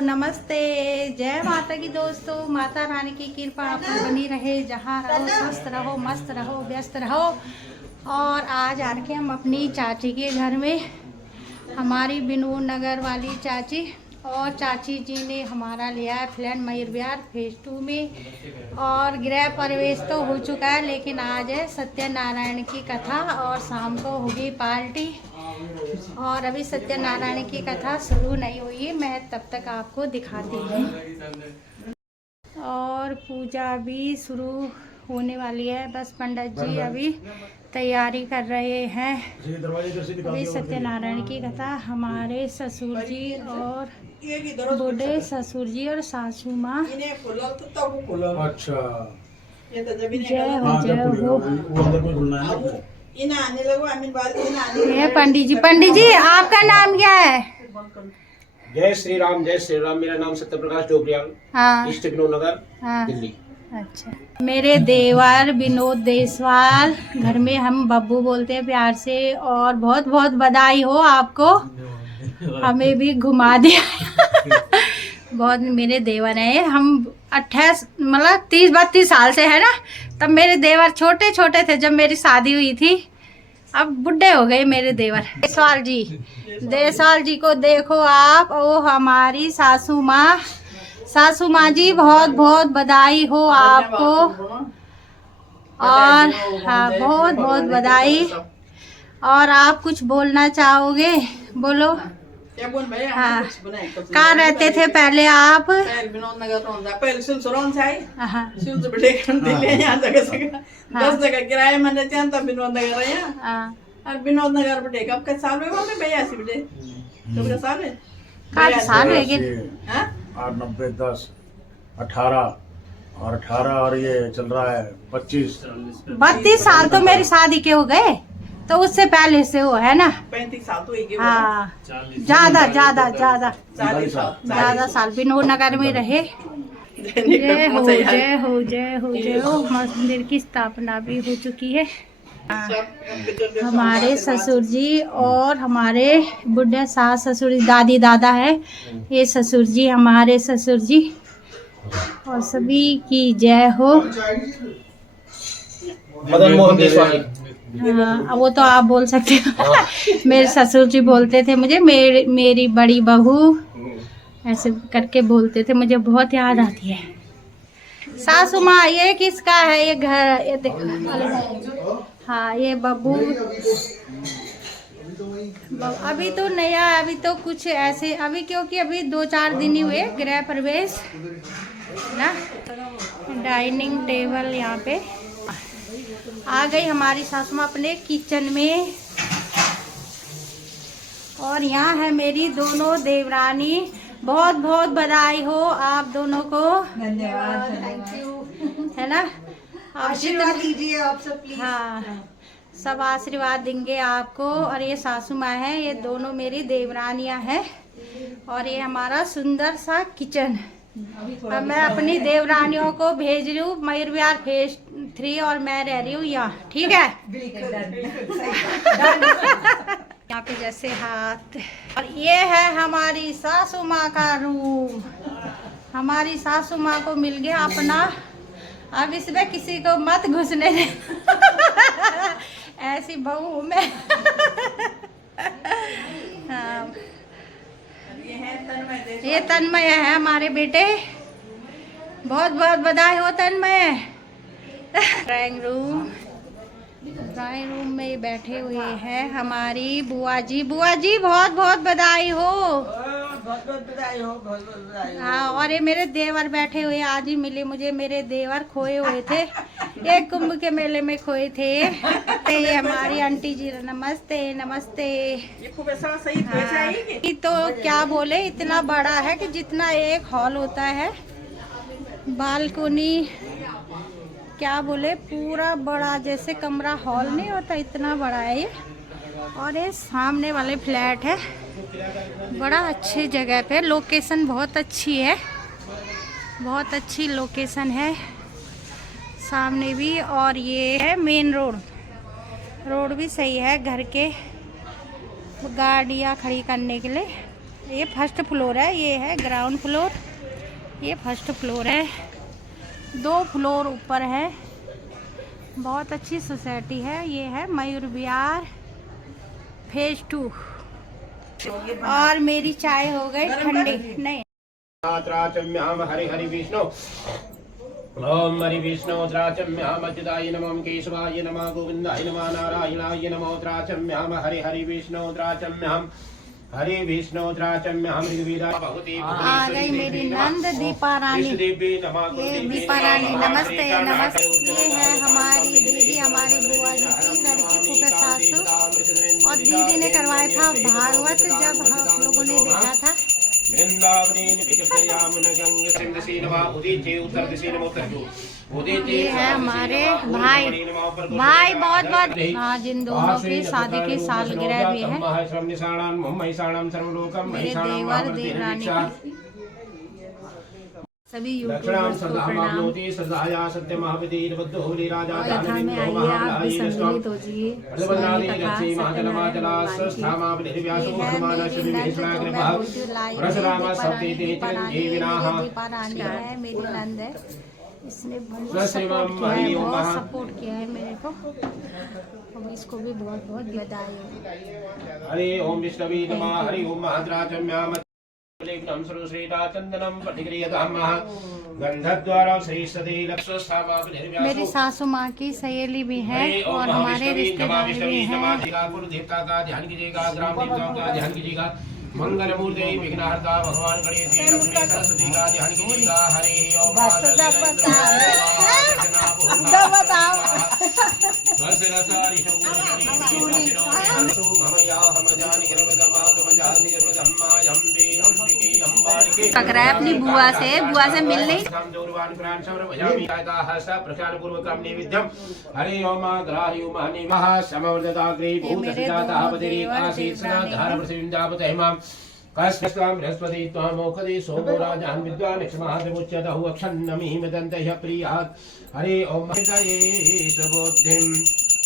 नमस्ते, जय माता की दोस्तों। माता रानी की कृपा आप पर बनी रहे, जहाँ रहो स्वस्थ रहो, मस्त रहो, व्यस्त रहो। और आज आ के हम अपनी चाची के घर में, हमारी विनोद नगर वाली चाची, और चाची जी ने हमारा लिया है फ्लैट मयूर विहार फेज 2 में। और गृह प्रवेश तो हो चुका है, लेकिन आज है सत्यनारायण की कथा और शाम को होगी पार्टी। और अभी सत्यनारायण की कथा शुरू नहीं हुई है, मैं तब तक आपको दिखाती हूँ। और पूजा भी शुरू होने वाली है, बस पंडित जी अभी तैयारी कर रहे हैं। अभी सत्यनारायण की कथा हमारे ससुर जी और बूढ़े ससुर जी और सासू माँ। अच्छा, जय हो जय हो। ये पंडित जी आपका नाम क्या है? जय श्री राम, जय श्री राम। मेरा नाम सत्यप्रकाश डोबरियाल, हाँ ईस्ट विनोद नगर, हाँ। दिल्ली। अच्छा, मेरे देवर विनोद देसवाल, घर में हम बब्बू बोलते हैं प्यार से। और बहुत बहुत बधाई हो आपको, हमें भी घुमा दिया। बहुत मेरे देवर हैं, हम 30-32 साल से है ना। तब मेरे देवर छोटे छोटे थे जब मेरी शादी हुई थी, अब बुढ़े हो गए मेरे देवर। देसवाल जी को देखो आप, वो हमारी सासू माँ। सासू माँ जी बहुत बहुत बधाई हो आपको। और हाँ, बहुत बहुत बधाई। और आप कुछ बोलना चाहोगे? बोलो। हाँ, कहाँ रहते थे पहले आप? विनोद नगर पहले सुलसुरौन से आई। हाँ, सुलस बड़े दिल्ली यहाँ जगह 10 जगह किराए मैंने चाहन तब विनोद नगर रहे हैं। हाँ। और विनोद नगर बड़े कब के साल में वहाँ पे भैया सी बड़े कब के साल है? काफी साल हो गए। 8, 90, 10, 18 और 18 और ये चल रहा है 25। 32 साल तो मेरी शादी के हो गए, तो उससे पहले से वो है ना। 35 साल तो एक हाँ, ज्यादा ज्यादा ज्यादा 40 साल ज्यादा साल विनोद नगर में रहे। जय हो जय हो जय हो जय हो। मंदिर की स्थापना भी हो चुकी है। हमारे ससुर जी और हमारे बुढ़े सास ससुर, दादी दादा है ये ससुर जी, हमारे ससुर जी। और सभी की जय हो। मदन मोहन देशवानी। हाँ, वो तो आप बोल सकते हो। मेरे ससुर जी बोलते थे मुझे, मेरी बड़ी बहू ऐसे करके बोलते थे, मुझे बहुत याद आती है। सासू माँ, ये किसका है? ये घर, ये देखो। हाँ, ये बब्बू। अभी तो नया, अभी तो कुछ ऐसे, अभी क्योंकि अभी 2-4 दिन ही हुए गृह प्रवेश ना। डाइनिंग टेबल यहाँ पे आ गई हमारी सासू माँ अपने किचन में। और यहाँ है मेरी दोनों देवरानी। बहुत बहुत बधाई हो आप दोनों को। धन्यवाद, थैंक यू, है ना। आशीर्वाद दीजिए आप सब प्लीज। हाँ, सब आशीर्वाद देंगे आपको। और ये सासू माँ है, ये दोनों मेरी देवरानियाँ हैं। और ये हमारा सुंदर सा किचन। अब मैं अपनी देवरानियों को भेज रही हूँ मयूर विहार फेज 3, और मैं रह रही हूँ यहाँ, ठीक है। यहाँ पे जैसे हाथ। और ये है हमारी सासू माँ का रूम। हमारी सासू माँ को मिल गया अपना, अब इसमें किसी को मत घुसने दे। ऐसी बहू में। हाँ, ये तन्मय है हमारे बेटे। बहुत बहुत बधाई हो तन्मय। ड्राइंग रूम में बैठे हुए हैं हमारी बुआ जी। बुआ जी बहुत बहुत बधाई हो। बहुत बहुत बधाई हो, बहुत बहुत बधाई हो। हाँ, और ये मेरे देवर बैठे हुए, आज ही मिले मुझे मेरे देवर, खोए हुए थे, एक कुंभ के मेले में खोए थे। ये हमारी आंटी जी, नमस्ते नमस्ते। ये खूब ऐसा सही हाँ, तो क्या बोले, इतना बड़ा है कि जितना एक हॉल होता है, बालकोनी, क्या बोले, पूरा बड़ा जैसे कमरा हॉल नहीं होता, इतना बड़ा है ये। और ये सामने वाले फ्लैट है, बड़ा अच्छी जगह पे, लोकेशन बहुत अच्छी है, बहुत अच्छी लोकेशन है सामने भी। और ये है मेन रोड भी सही है घर के गाड़ियाँ खड़ी करने के लिए। ये फर्स्ट फ्लोर है, ये है ग्राउंड फ्लोर, ये फर्स्ट फ्लोर है, 2 फ्लोर ऊपर है। बहुत अच्छी सोसाइटी है। ये है मयूर विहार फेज 2। और मेरी चाय हो गई ठंडी। नहीं हरि हरि विष्णु ओम हरि विष्णु त्राचम्याम अच्युताय नमः केशवाय नमः गोविंदाय नमः नारायणाय नमः त्राचम्याम हरि हरि विष्णु त्राचम्याम हरि विष्णु त्राचम्याम ऋग्वेदा भगवती आ गई मेरी नंद दीपा रानी। ये दीपा रानी नमस्ते नमस्ते। ये है हमारी दीदी, हमारी बुआ जी की लड़की फूफे सासू। और दीदी ने करवाया था भागवत, जब हम लोगों ने देखा था। ये है हमारे भाई बहुत बहुत। आज इन दोनों की शादी की सालगिरह भी है। मेरे देवर देवरानी की सभी यूट्यूबर्स को प्रणाम। कथा में आइए, आप भी सम्मिलित हो जाइए। दीपा रानी है मेरी नंद है, इसने बहुत सपोर्ट किया है मेरे को, और इसको भी बहुत बहुत बधाई। हरि ओम विष्णवे नमः। हरि ओम महाद्राचम्याम चंदनम गंधद्वारा श्री सदी मेरी सासू माँ की सहेली भी है और हमारे रिश्तेदार भी हैं। देवता का ध्यान कीजिएगा, ग्राम देवताओं का ध्यान कीजिएगा, मंगल मूर्ति विघ्नहर्ता भगवान गणेश सरस्वती का ध्यान कीजिएगा। हरि ओम पकड़ा है अपनी बुआ से मिल नहीं। हरि ओम ग्राहि ओम समवर्धताग्रे भूतसिजातापतिरेकाशीर्षणाधारप्रसिंजापतहिमां कस्मस्त्वां बृहस्पति त्वां मोक्षदे सोमो राजान् विद्वान् यक्षमादिमुच्यतः अक्षन्नमिह दन्तः प्रियात्। हरि ओम हृदये सबोधिं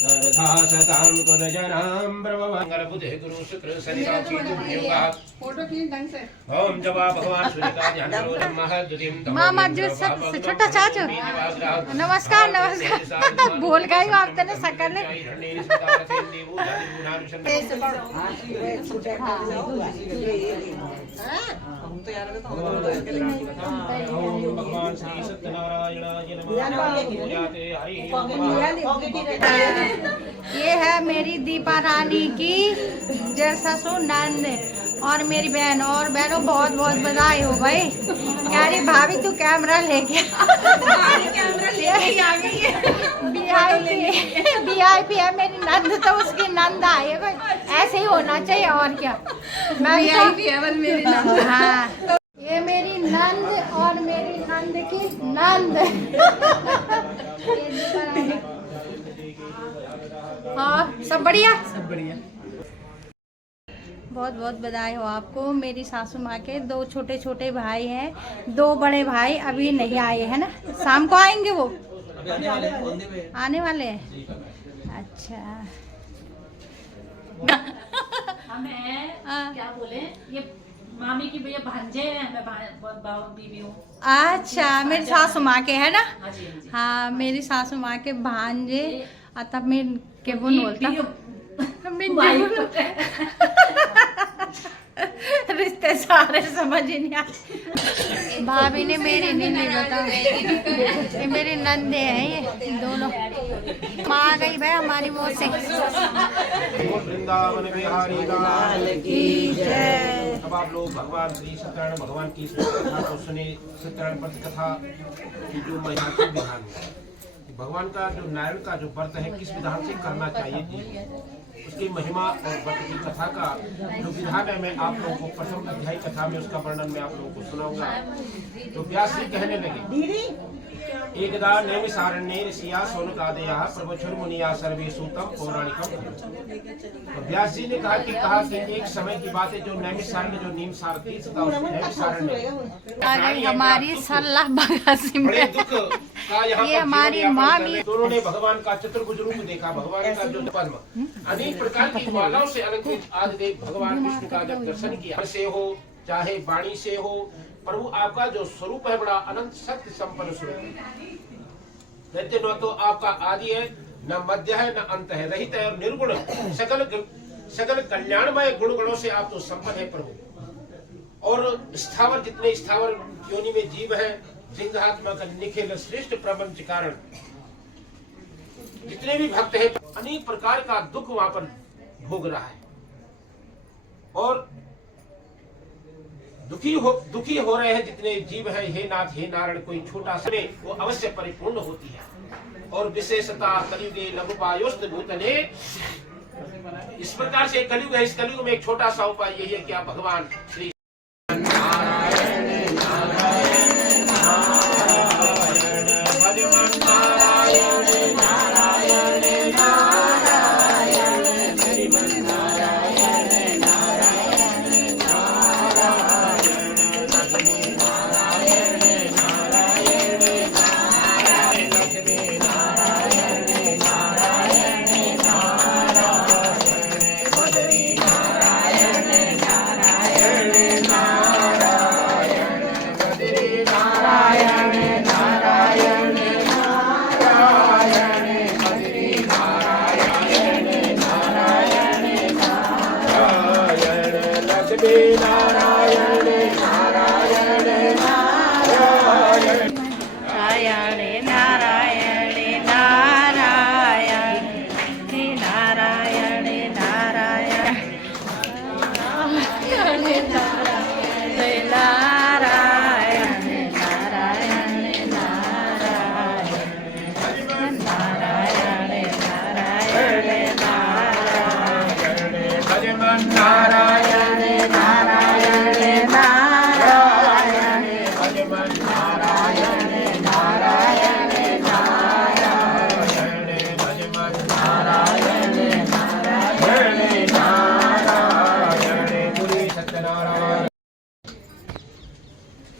सरधा सतां कुलजनां ब्रह्ममंगलबुधे गुरु शुक्र शनि साक्षी तुभ्योगात्। फोटो खींच ढंग से। ओम जवा भगवान सूर्य का ध्यान करो। नमः द्युतिं मामा जो सब छोटा चाचू नमस्कार नमस्कार। भूल गई आप तेने शकल भगवान श्री सत्यनारायणाय नमः। ये है मेरी दीपा रानी की जैसा नंद और मेरी बहन। और बहनों बहुत बहुत बधाई हो भाई। यारी भाभी तू कैमरा लेके VIP है मेरी नंद, तो उसकी नंद आई है भाई, ऐसे ही होना चाहिए और क्या। मैं मेरी नंद। हाँ ये मेरी नंद और मेरी नंद की नंद। हाँ सब बढ़िया सब बढ़िया। बहुत बहुत बधाई हो आपको। मेरी सासू माँ के 2 छोटे छोटे भाई हैं, 2 बड़े भाई अभी नहीं आए हैं ना, शाम को आएंगे वो, आने वाले हैं। अच्छा हमें क्या बोले, ये मामी की भैया भांजे हैं, मैं बीवी हूँ। अच्छा मेरी सासू माँ के है ना। हाँ जी, हाँ जी। हाँ मेरी सासू माँ के भांजे। तब मैं के बोल बोलता रिश्ते सारे समझ ही नहीं आते। भाभी ने मेरी नहीं बताओ, ये मेरी नंदे हैं ये दोनों। माँ आ गई भाई हमारी वो से। वृंदावन बिहारी लाल की जय। अब आप लोग भगवान श्री सत्यनारायण भगवान की कथा को सुने। सत्यनारायण व्रत कथा की जो महिमा के विधान है, भगवान का जो नारायण का जो व्रत है किस विधान से करना चाहिए, उसकी महिमा और व्रत की कथा का जो विधान है, मैं आप लोगों को प्रथम अध्याय कथा में उसका वर्णन मैं आप लोगों को सुनाऊंगा। तो व्यास जी कहने लगे, एकदा नैमिषारण्ये ऋषिया शौनकादयः प्रवचुर्मुनिया सर्वे सूतम पौराणिकम। तो व्यास जी ने कहा कि एक समय की बात है, जो नैमिषारण्य जो नीमसार तीर्थ था, उस नैमिषारण्य हमारी सल्लाह बड़े दुख का यहाँ ये हमारी माँ भी। दोनों ने भगवान का चतुर्भुज रूप देखा। भगवान का जो पद्म अनेक प्रकार की मालाओं से अलंकृत आदिदेव भगवान विष्णु का जब दर्शन किया, से हो चाहे वाणी से हो। प्रभु आपका जो स्वरूप है बड़ा अनंत सत्य संपन्न स्वरूप है। न तो आपका आदि है, न मध्य है, न अंत है, रहित है और निर्गुण, सकल कल्याणमय गुण गणों से आप तो संपन्न है प्रभु। और स्थावर जितने स्थावर योनि में जीव है, जिंगात्मक निखिल श्रेष्ठ प्रपंच कारण जितने भी भक्त हैं अनेक प्रकार का दुख वहां पर भोग रहा है और दुखी हो रहे हैं जितने जीव हैं। हे नाथ हे नारायण, कोई छोटा समय वो अवश्य परिपूर्ण होती है। और विशेषता कलयुगे लघुपायोस्त भूतले, इस प्रकार से कलयुग है। इस कलयुग में एक छोटा सा उपाय यही है कि आप भगवान श्री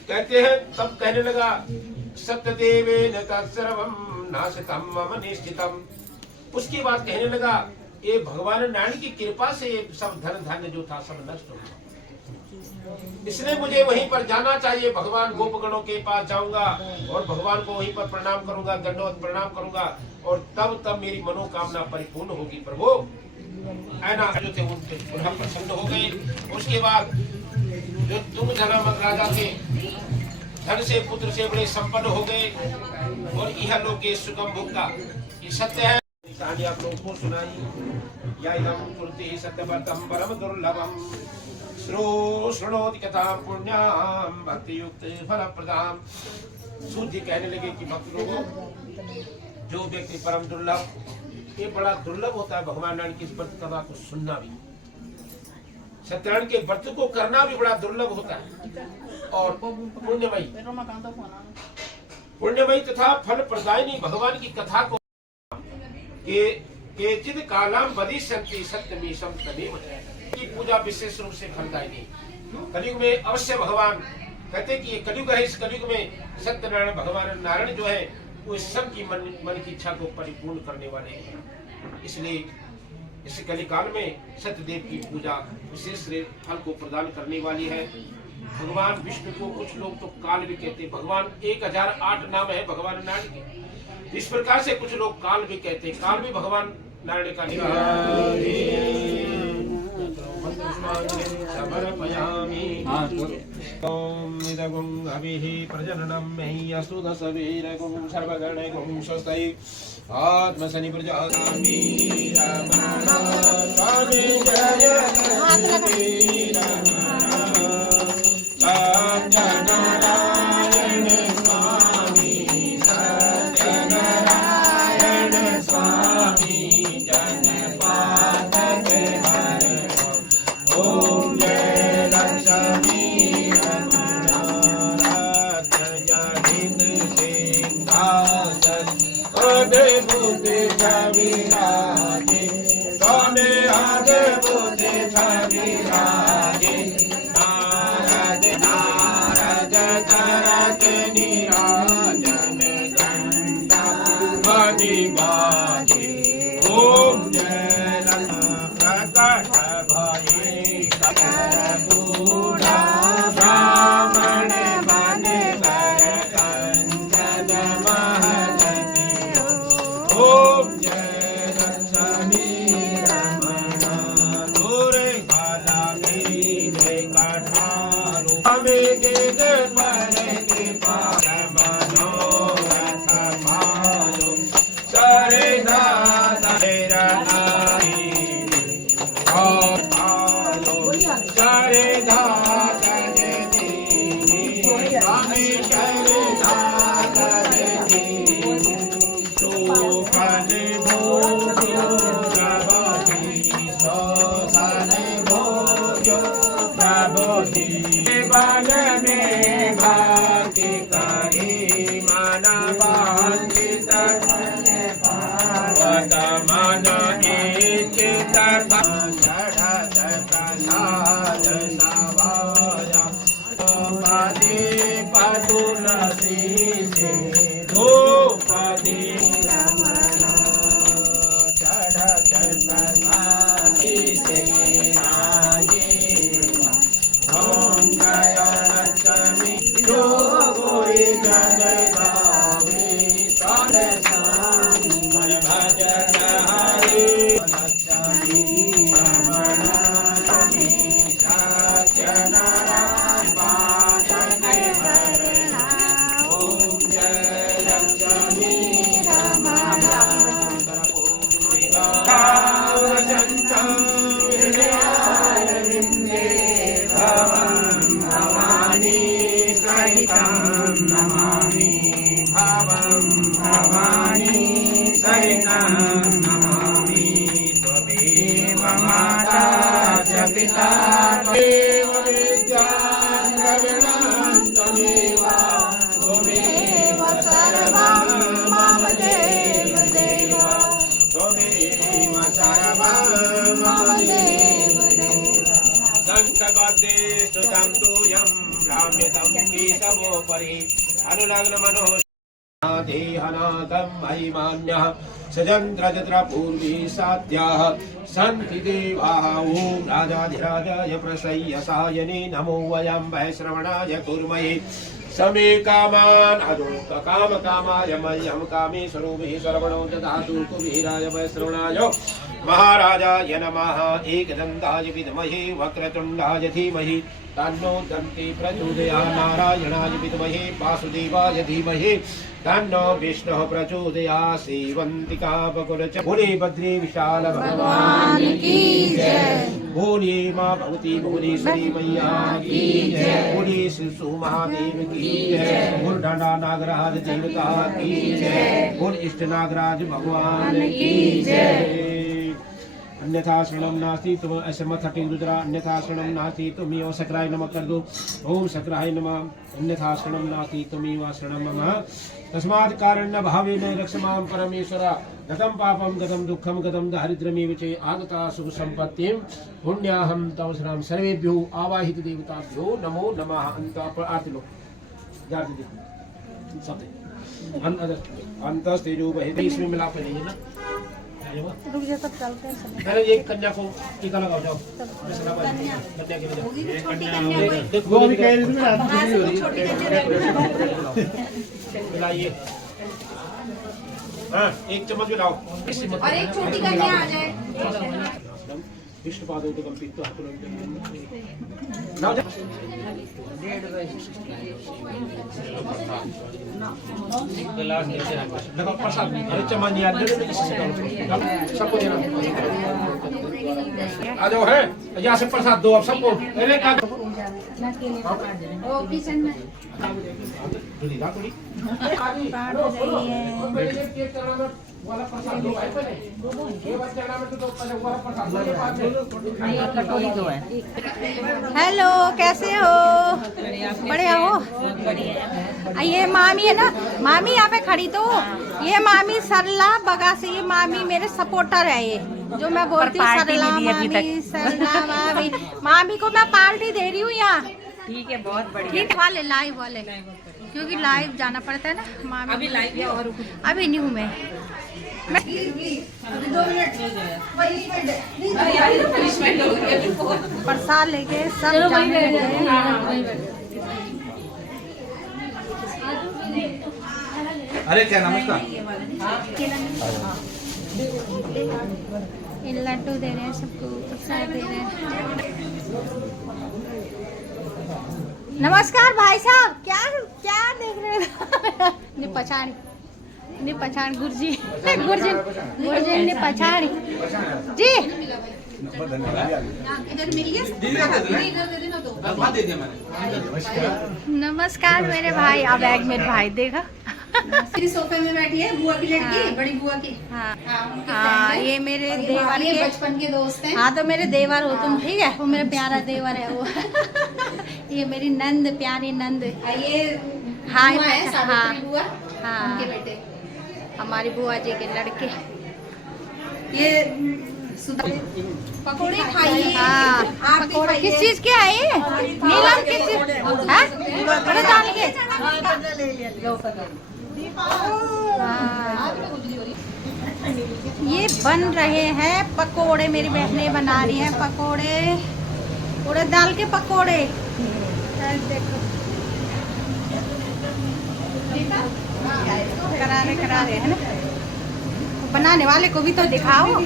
कहते हैं। तब कहने लगा सत्यदेवेन तत्सर्वं नाशतम मम निश्चितम। उसके बाद कहने लगा ये भगवान नारायण की कृपा से ये सब धन धान्य जो था सब नष्ट हो गया, इसलिए मुझे वहीं पर जाना चाहिए। भगवान गोपगणों के पास जाऊंगा और भगवान को वहीं पर प्रणाम करूंगा, दंडवत प्रणाम करूंगा और तब मेरी मनोकामना परिपूर्ण होगी। प्रभु ऐना जो थे उनके पुनः प्रसन्न हो गए। उसके बाद जो तुम धनामत राजा थे, धन से पुत्र से बड़े संपन्न हो गए और यह लोग के सुगम भोक्ता। ये सत्य है। कहानी आप लोगों को सुनाई। या इदं कुरुते सत्यव्रतं परम दुर्लभम श्रोणोति कथां पुण्यां भक्ति युक्त फल प्रदाम। सूर्य कहने लगे कि भक्त लोगों, जो व्यक्ति परम दुर्लभ, ये बड़ा दुर्लभ होता है भगवान नारायण की इस व्रत कथा को सुनना भी, सत्यनारायण के व्रत को करना भी बड़ा दुर्लभ होता है और पुण्यमयी तथा फल प्रदायिनी भगवान की कथा को केचिद कालाम वदिष्यन्ति सत्यमीशं तदेव की पूजा विशेष रूप से फलदायिनी। कलयुग में अवश्य भगवान कहते कि ये कलयुग है, इस कलयुग में सत्यनारायण भगवान नारायण जो है वो सब की मन की इच्छा को परिपूर्ण करने वाले हैं। इसलिए इस कलिकाल में सत्यदेव की पूजा विशेष फल को प्रदान करने वाली है। भगवान विष्णु को कुछ लोग तो काल भी कहते हैं। भगवान 1008 नाम है भगवान नारायण के, इस प्रकार से कुछ लोग काल भी कहते हैं। काल भी भगवान नारायण का निकला। ओम इदगुं अभिः प्रजननं महि असुदसवीरगुं सर्वगणगुं स्वस्ति आत्मसनि प्रजानामि स्वामी जय नारायण स्वामी सत्यनारायण स्वामी जनपाद के हर। ओम जय लक्ष्मी अद्भुत छविराजे, सोने अद्भुत छविराजे। नारद नारद करत निराजन घंटा बजि बाजे। ओम जय प्रकट भये कर बूढ़ा महिमान्यः सजन्त्रजत्र पूर्वी साध्याः सन्ति देवाः ॐ राजाधिराजाय प्रसय्यसायने नमो वयं वैश्रवणाय कुर्महे समे कामान् अदोक्त काम कामाय मह्यं कामेश्वरो सर्वणो ददातु कुबेराय वैश्रवणाय महाराजाय नमः एकदन्ताय विद्महे वक्रतुण्डाय धीमहि तन्नो दन्ति प्रचोदयात् नारायणाय विद्महे वासुदेवाय धीमहि तन्नो विष्णुः प्रचोदयात् सेवन्तिका बकुलच बोले बद्री विशाल भगवान की जय। बोले माँ भगवती भुवनेश्वरी मैया की जय। बोले शिशु महादेव की जय। बोल डांडा नागराज देवता की जय। बोल इष्ट नागराज भगवान की जय। अन्यथा शरणम नास्ति तुम असमर्थ हटे रुद्रा अन्यथा शरणम नास्ति तुम शक्राय नमः कर दो ओम शक्राय नमः अन्यथा शरणम नास्ति तुम शरणम मम तस्मात् कारणेन भावेन रक्ष मां परमेश्वर गतं पापं गतं दुःखं गतं दारिद्र्यमेव च आगता सुख संपत्तिं पुण्याहं तव शरणं सर्वेभ्यो आवाहित देवताभ्यो नमो नमः। अंत पर आरती लो जाती दे सब अंतस्तेजो बहिर् इसमें मिलाप नहीं है ना रुक जा तब चलते हैं सब। पहले ये कन्या को टीका लगाओ जाओ कन्या के वजह वो भी कह रही थी मिलाइए हाँ एक चम्मच भी लाओ और एक छोटी कन्या आ जाए। विष्णु पादों तो कंपित तो हाथों लाओ देखो प्रसाद अरे चम्मच नहीं आ सबको देना आ जाओ है यहाँ से प्रसाद दो अब सबको ओ किचन में हेलो कैसे हो? बढ़िया हो? ये मामी है ना, मामी यहाँ पे खड़ी तो ये मामी सरला बगा से ये मामी मेरे सपोर्टर है। ये जो मैं बोलती हूँ सरला मामी सरला मामी मामी को मैं पार्टी दे रही हूँ यहाँ। ठीक है, बहुत बढ़िया। ठीक वाले लाइव वाले क्योंकि लाइव जाना पड़ता है ना मामी। अभी लाइव है और अभी नहीं हूँ मैं 2 मिनट प्रसाद लेके सब जाने लगे। अरे क्या नमस्कार ये लड्डू दे रहे हैं सबको, प्रसाद दे रहे हैं। नमस्कार भाई साहब, क्या क्या देख रहे हो? ने पछाड़ गुरुजी गुरुजी ने पछाड़ जी। नमस्कार मेरे भाई। अब एक मेरे भाई देखा सोफे में बैठी है बुआ की लड़की, बड़ी बुआ की। हाँ, ये मेरे देवर के बचपन के दोस्त हैं। हाँ, तो मेरे देवर हो तुम, ठीक है? वो मेरा प्यारा देवर है वो। ये मेरी नंद, प्यारी नंद। ये हाँ, बुआ है, सावित्री बुआ, हाँ, उनके बेटे। हमारी बुआ जी के लड़के। ये पकौड़े खाइए। हाँ, आप भी पकौड़े किस खाइए। चीज के आए? नीलम किस चीज? हाँ? पकौड़े डाल के। हाँ। ये बन रहे हैं पकोड़े, मेरी बहनें बना रही हैं पकोड़े, उड़द दाल के पकोड़े। देखो करारे है ना, बनाने वाले को भी तो दिखाओ।